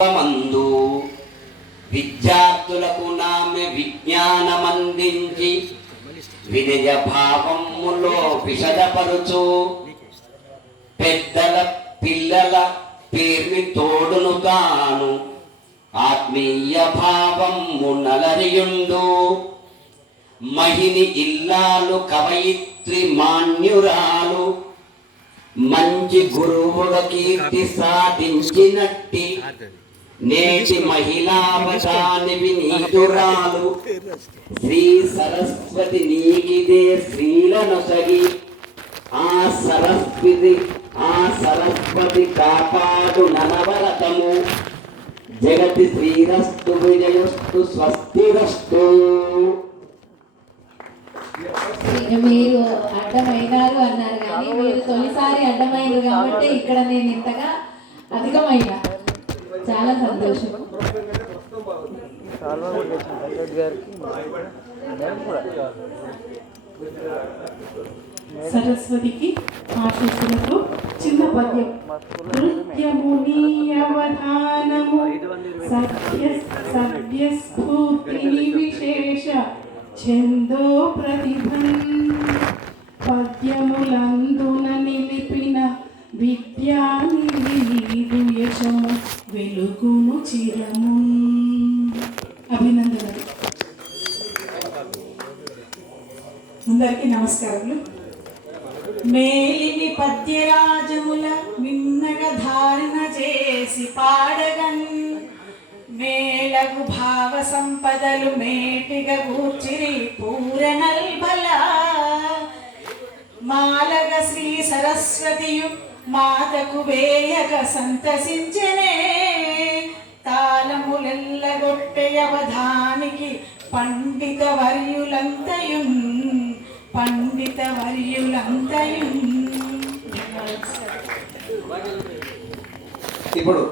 మందు విద్యార్థులకు నామె విజ్ఞానమందించి వినయ భావములో విషదపరుచు పెద్దల పిల్లల పేర్ని తోడును గాను ఆత్మీయ భావము నలరియుండు మహిని ఇల్లాలు కవయిత్రి మాన్యురాలు మంచి గురువుల కీర్తి సాధించినట్టి నేటి మహిళావదానివి నీతురాలు శ్రీ సరస్వతి నీకిదే శ్రీలనొసగి ఆ సరస్వతి కాపాడు ననవరతము జగతి శ్రీరస్తు విజయస్తు స్వస్తిరస్తు. మీరు అడ్డమైనారు అన్నారు కానీ మీరు తొలిసారి అడ్డమైనారు కాబట్టి ఇక్కడ నేను ఇంతగా అధికమైనా చాలా సంతోషం. సరస్వతికి ఆశీస్సులతో చిన్న పద్యం. నృత్యముని అవధానము సవ్యస్ఫూర్తిని విశేష ఛందో ప్రతిభన్ పద్యములందున నిలిపిన విద్యానిధి యశము వెలుగును చిరము. అభినందనలు. అందరికీ నమస్కారములు. మేలిని పద్యరాజముల మిన్నగా ధారణ చేసి పాడగన్ మేళగు భావ సంపదలు మేటిగా కూర్చిరి పూరనల్బల మాలగ శ్రీ సరస్వతియు మాతకు వేయగ సంతసించనే తాళములెల్లగొట్టె అవధానికి పండిత వర్యులంతయున్. ఇప్పుడు